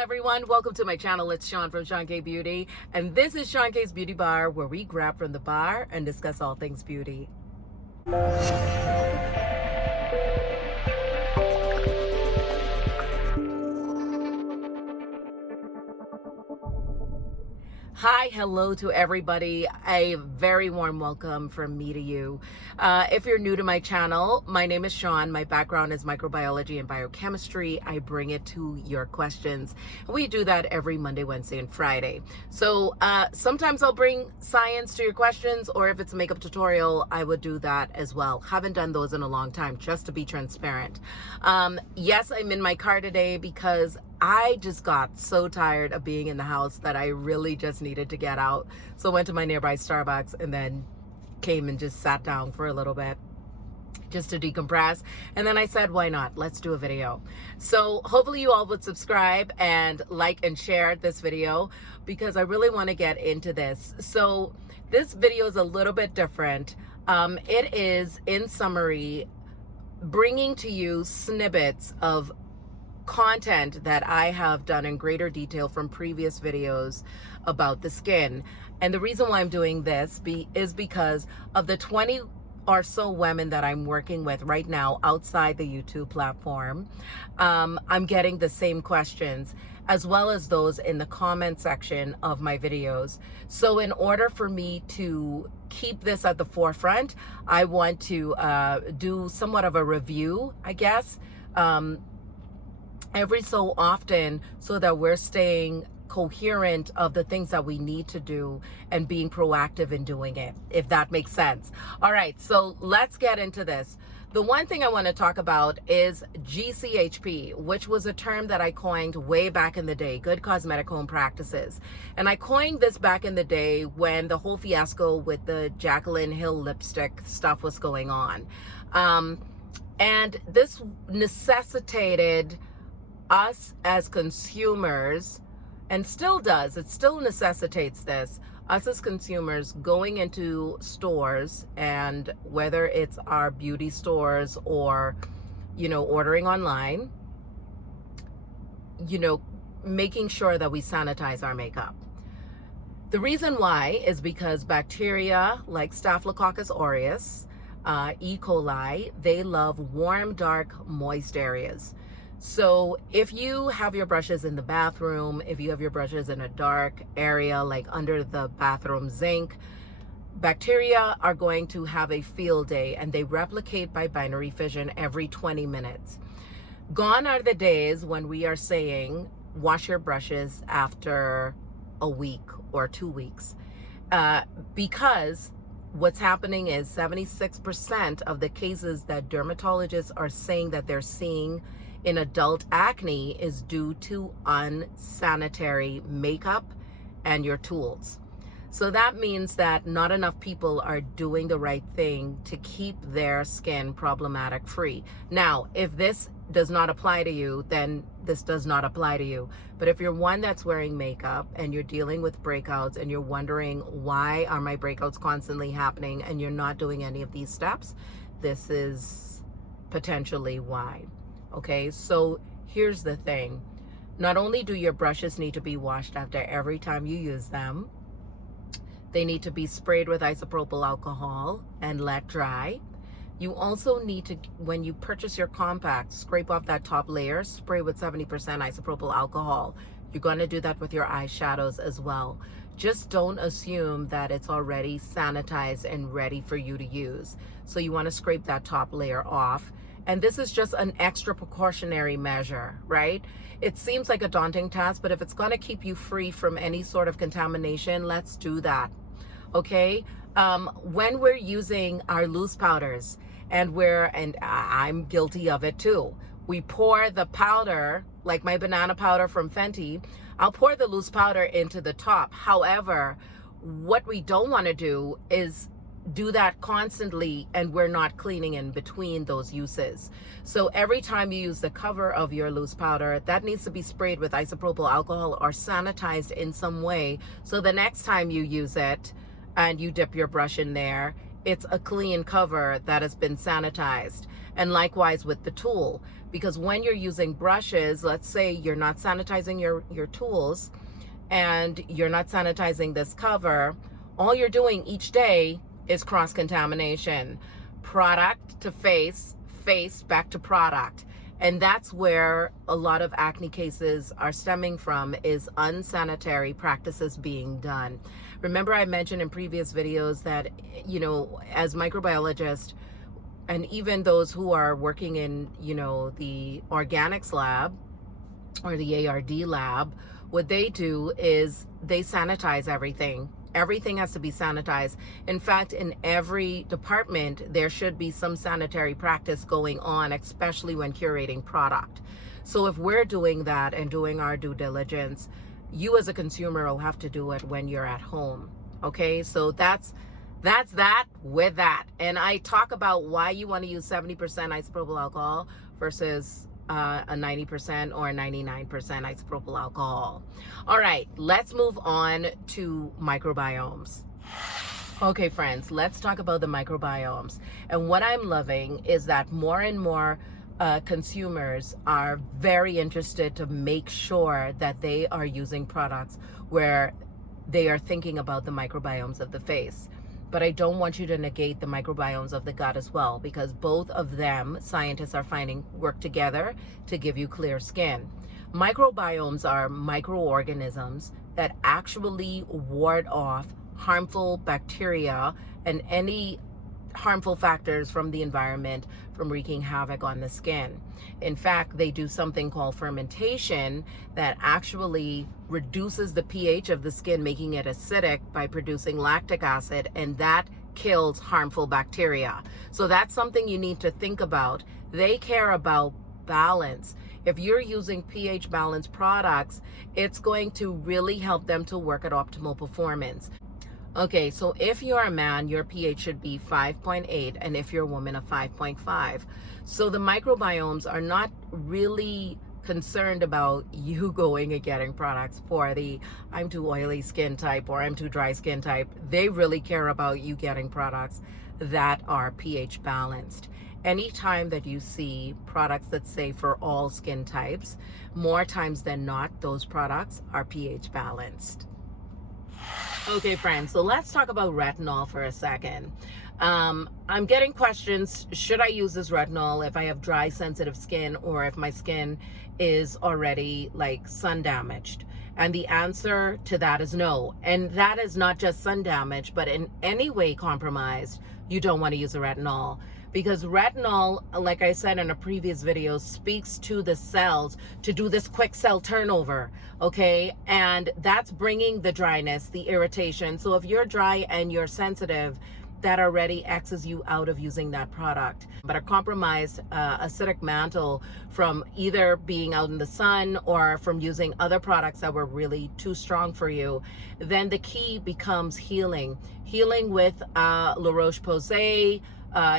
everyone, welcome to my channel. It's Sean from Seankbeauty, and this is Seank's Beauty Bar, where we grab from the bar and discuss all things beauty. Hi, hello to everybody. A very warm welcome from me to you. If you're new to my channel, my name is Sean. My background is microbiology and biochemistry. I bring it to your questions. We do that every Monday, Wednesday, and Friday. So sometimes I'll bring science to your questions, or if it's a makeup tutorial, I would do that as well. Haven't done those in a long time, just to be transparent. Yes, I'm in my car today because I just got so tired of being in the house that I really just needed to get out. So I went to my nearby Starbucks and then came and just sat down for a little bit just to decompress. And then I said, why not? Let's do a video. So hopefully you all would subscribe and like and share this video because I really want to get into this. So this video is a little bit different. It is, in summary, bringing to you snippets of content that I have done in greater detail from previous videos about the skin. And the reason why I'm doing this is because of the 20 or so women that I'm working with right now outside the YouTube platform. I'm getting the same questions as well as those in the comment section of my videos. So in order for me to keep this at the forefront, I want to do somewhat of a review, I guess, every so often, so that we're staying coherent of the things that we need to do and being proactive in doing it, if that makes sense. All right, so let's get into this. The one thing I want to talk about is GCHP, which was a term that I coined way back in the day, Good Cosmetic Home Practices. And I coined this back in the day when the whole fiasco with the Jaclyn Hill lipstick stuff was going on. And this necessitated us as consumers, and still does, it still necessitates this, us as consumers going into stores, and whether it's our beauty stores or, ordering online, making sure that we sanitize our makeup. The reason why is because bacteria like Staphylococcus aureus, E. coli, they love warm, dark, moist areas. So if you have your brushes in the bathroom, if you have your brushes in a dark area like under the bathroom sink, bacteria are going to have a field day, and they replicate by binary fission every 20 minutes. Gone are the days when we are saying wash your brushes after a week or 2 weeks, because what's happening is 76% of the cases that dermatologists are saying that they're seeing in adult acne is due to unsanitary makeup and your tools. So that means that not enough people are doing the right thing to keep their skin problematic free. Now, if this does not apply to you, then this does not apply to you. But if you're one that's wearing makeup and you're dealing with breakouts and you're wondering, why are my breakouts constantly happening, and you're not doing any of these steps, this is potentially why. Okay, so here's the thing. Not only do your brushes need to be washed after every time you use them, they need to be sprayed with isopropyl alcohol and let dry. You also need to, when you purchase your compact, scrape off that top layer, spray with 70% isopropyl alcohol. You're going to do that with your eyeshadows as well. Just don't assume that it's already sanitized and ready for you to use. So you want to scrape that top layer off. And this is just an extra precautionary measure, right? It seems like a daunting task, but if it's going to keep you free from any sort of contamination, let's do that. Okay? When we're using our loose powders, and I'm guilty of it too, we pour the powder, like my banana powder from Fenty, I'll pour the loose powder into the top. However, what we don't want to do is do that constantly, and we're not cleaning in between those uses. So every time you use the cover of your loose powder, that needs to be sprayed with isopropyl alcohol or sanitized in some way, so the next time you use it and you dip your brush in there, it's a clean cover that has been sanitized. And likewise with the tool, because when you're using brushes, let's say you're not sanitizing your tools and you're not sanitizing this cover, all you're doing each day is cross-contamination. Product to face, face back to product. And that's where a lot of acne cases are stemming from, is unsanitary practices being done. Remember, I mentioned in previous videos that, you know, as microbiologists, and even those who are working in, you know, the organics lab or the ARD lab, what they do is they sanitize everything. Everything has to be sanitized. In fact, in every department, there should be some sanitary practice going on, especially when curating product. So if we're doing that and doing our due diligence, you as a consumer will have to do it when you're at home. Okay, so that's that with that. And I talk about why you want to use 70% isopropyl alcohol versus a 90% or 99% isopropyl alcohol. All right, let's move on to microbiomes. Okay, friends, let's talk about the microbiomes. And what I'm loving is that more and more consumers are very interested to make sure that they are using products where they are thinking about the microbiomes of the face. But I don't want you to negate the microbiomes of the gut as well, because both of them, scientists are finding, work together to give you clear skin. Microbiomes are microorganisms that actually ward off harmful bacteria and any harmful factors from the environment from wreaking havoc on the skin. In fact, they do something called fermentation that actually reduces the pH of the skin, making it acidic by producing lactic acid, and that kills harmful bacteria. So that's something you need to think about. They care about balance. If you're using pH balanced products, it's going to really help them to work at optimal performance. Okay, so if you're a man, your pH should be 5.8, and if you're a woman, a 5.5. So the microbiomes are not really concerned about you going and getting products for the I'm too oily skin type or I'm too dry skin type. They really care about you getting products that are pH balanced. Anytime that you see products that say for all skin types, more times than not, those products are pH balanced. Okay, friends, so let's talk about retinol for a second. I'm getting questions, should I use this retinol if I have dry, sensitive skin, or if my skin is already like sun damaged? And the answer to that is no. And that is not just sun damage, but in any way compromised, you don't want to use a retinol. Because retinol, like I said in a previous video, speaks to the cells to do this quick cell turnover, okay? And that's bringing the dryness, the irritation. So if you're dry and you're sensitive, that already X's you out of using that product. But a compromised acidic mantle from either being out in the sun or from using other products that were really too strong for you, then the key becomes healing. Healing with La Roche-Posay,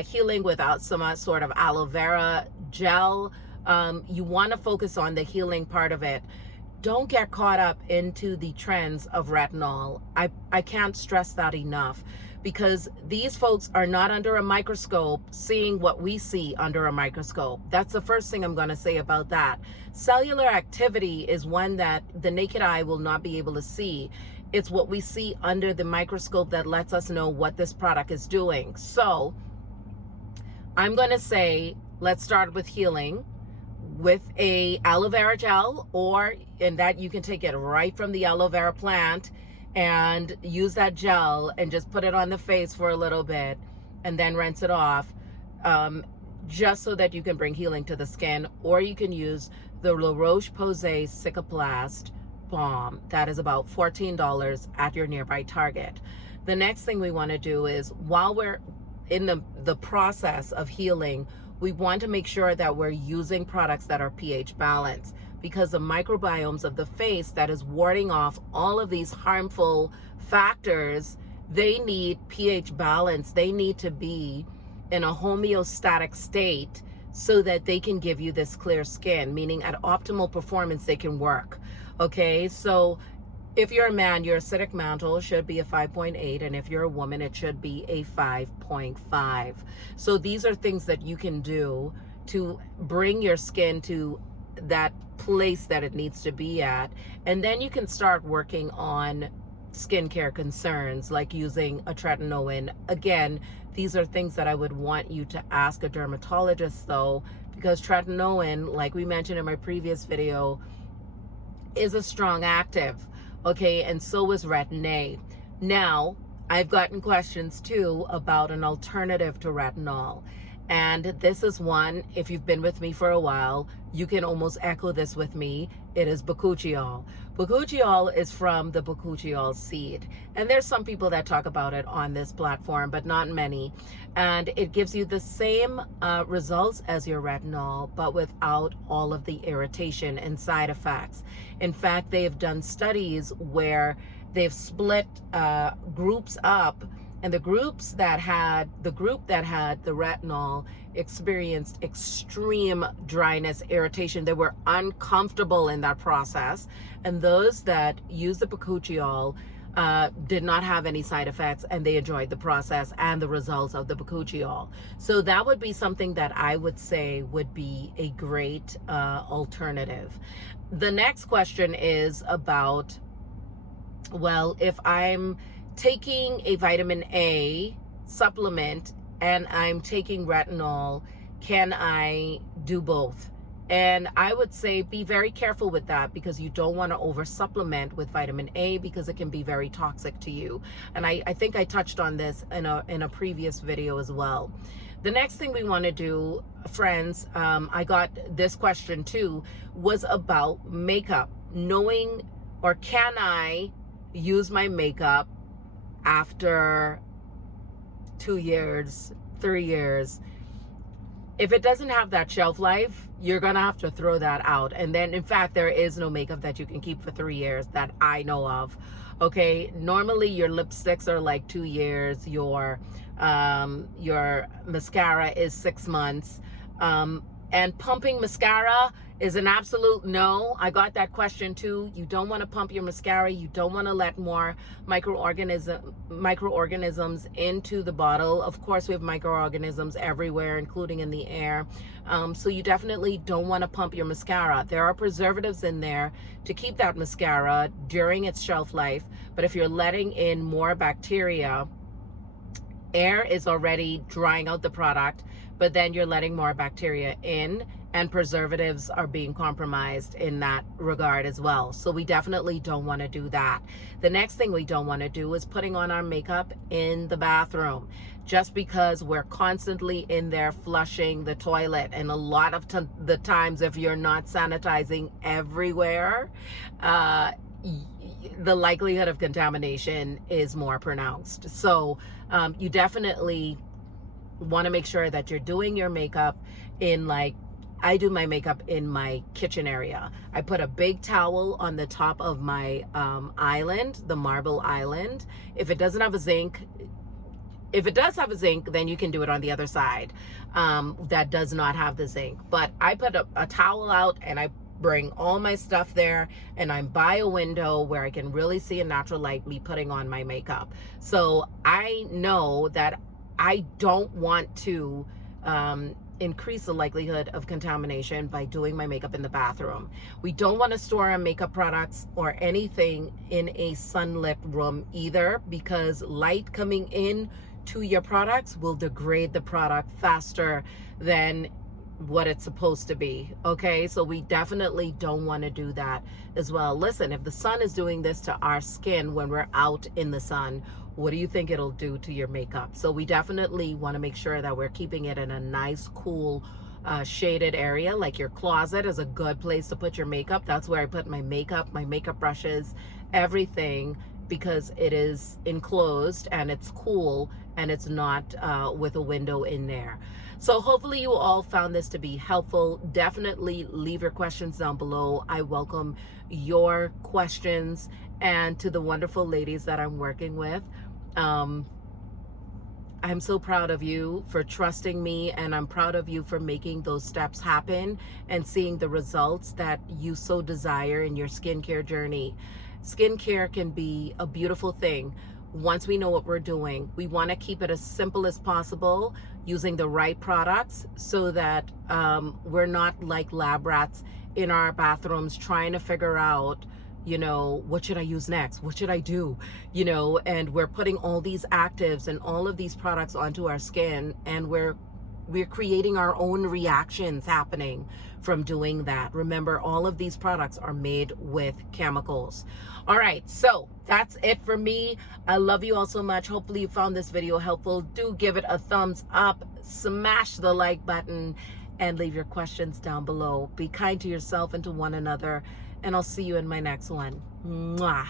healing without some sort of aloe vera gel. You want to focus on the healing part of it. Don't get caught up into the trends of retinol. I can't stress that enough, because these folks are not under a microscope seeing what we see under a microscope. That's the first thing I'm going to say about that. Cellular activity is one that the naked eye will not be able to see. It's what we see under the microscope that lets us know what this product is doing. So I'm going to say, let's start with healing with a aloe vera gel, or in that you can take it right from the aloe vera plant and use that gel and just put it on the face for a little bit and then rinse it off, just so that you can bring healing to the skin. Or you can use the La Roche-Posay Cicaplast Balm. That is about $14 at your nearby Target. The next thing we want to do is, while we're in the process of healing, we want to make sure that we're using products that are pH balanced, because the microbiomes of the face that is warding off all of these harmful factors, they need pH balance. They need to be in a homeostatic state so that they can give you this clear skin, meaning at optimal performance they can work. Okay, so If you're a man, your acidic mantle should be a 5.8, and if you're a woman, it should be a 5.5. So these are things that you can do to bring your skin to that place that it needs to be at, and then you can start working on skincare concerns like using a tretinoin. Again, these are things that I would want you to ask a dermatologist though, because tretinoin, like we mentioned in my previous video, is a strong active, okay, and so is retin-A. Now, I've gotten questions too about an alternative to retinol, and this is one, if you've been with me for a while, you can almost echo this with me. It is bakuchiol. Bakuchiol is from the bakuchiol seed, and there's some people that talk about it on this platform, but not many, and it gives you the same results as your retinol, but without all of the irritation and side effects. In fact, they have done studies where they've split groups up, and the group that had the retinol experienced extreme dryness, irritation. They were uncomfortable in that process. And those that used the bakuchiol did not have any side effects, and they enjoyed the process and the results of the bakuchiol. So that would be something that I would say would be a great alternative. The next question is about, well, if I'm taking a vitamin A supplement and I'm taking retinol, can I do both? And I would say be very careful with that, because you don't want to over supplement with vitamin A, because it can be very toxic to you. And I think I touched on this in a previous video as well. The next thing we want to do, friends, I got this question too, was about makeup. Knowing, or can I use my makeup after 2 years, 3 years? If it doesn't have that shelf life, you're gonna have to throw that out. And then, in fact, there is no makeup that you can keep for 3 years that I know of. Okay, normally your lipsticks are like 2 years, your mascara is 6 months, and pumping mascara is an absolute no. I got that question too. You don't want to pump your mascara. You don't want to let more microorganisms into the bottle. Of course, we have microorganisms everywhere, including in the air. So you definitely don't want to pump your mascara. There are preservatives in there to keep that mascara during its shelf life. But if you're letting in more bacteria, air is already drying out the product, but then you're letting more bacteria in, and preservatives are being compromised in that regard as well. So we definitely don't want to do that. The next thing we don't want to do is putting on our makeup in the bathroom, just because we're constantly in there flushing the toilet. And a lot of the times, if you're not sanitizing everywhere, the likelihood of contamination is more pronounced. So you definitely want to make sure that you're doing your makeup in, like, I do my makeup in my kitchen area. I put a big towel on the top of my island, the marble island. If it doesn't have a zinc, if it does have a zinc, then you can do it on the other side that does not have the zinc. But I put a towel out, and I bring all my stuff there, and I'm by a window where I can really see in natural light me putting on my makeup. So I know that I don't want to increase the likelihood of contamination by doing my makeup in the bathroom. We don't want to store our makeup products or anything in a sunlit room either, because light coming in to your products will degrade the product faster than what it's supposed to be. Okay, so we definitely don't want to do that as well. Listen, if the sun is doing this to our skin when we're out in the sun, what do you think it'll do to your makeup? So we definitely want to make sure that we're keeping it in a nice, cool, shaded area. Like your closet is a good place to put your makeup. That's where I put my makeup brushes, everything, because it is enclosed and it's cool and it's not with a window in there. So hopefully you all found this to be helpful. Definitely leave your questions down below. I welcome your questions. And to the wonderful ladies that I'm working with, I'm so proud of you for trusting me, and I'm proud of you for making those steps happen and seeing the results that you so desire in your skincare journey. skincare can be a beautiful thing. Once we know what we're doing, we want to keep it as simple as possible, using the right products, so that we're not like lab rats in our bathrooms trying to figure out, you know, what should I use next? What should I do? You know, and we're putting all these actives and all of these products onto our skin, and we're creating our own reactions happening from doing that. Remember, all of these products are made with chemicals. All right, so that's it for me. I love you all so much. Hopefully you found this video helpful. Do give it a thumbs up, smash the like button, and leave your questions down below. Be kind to yourself and to one another, and I'll see you in my next one. Mwah.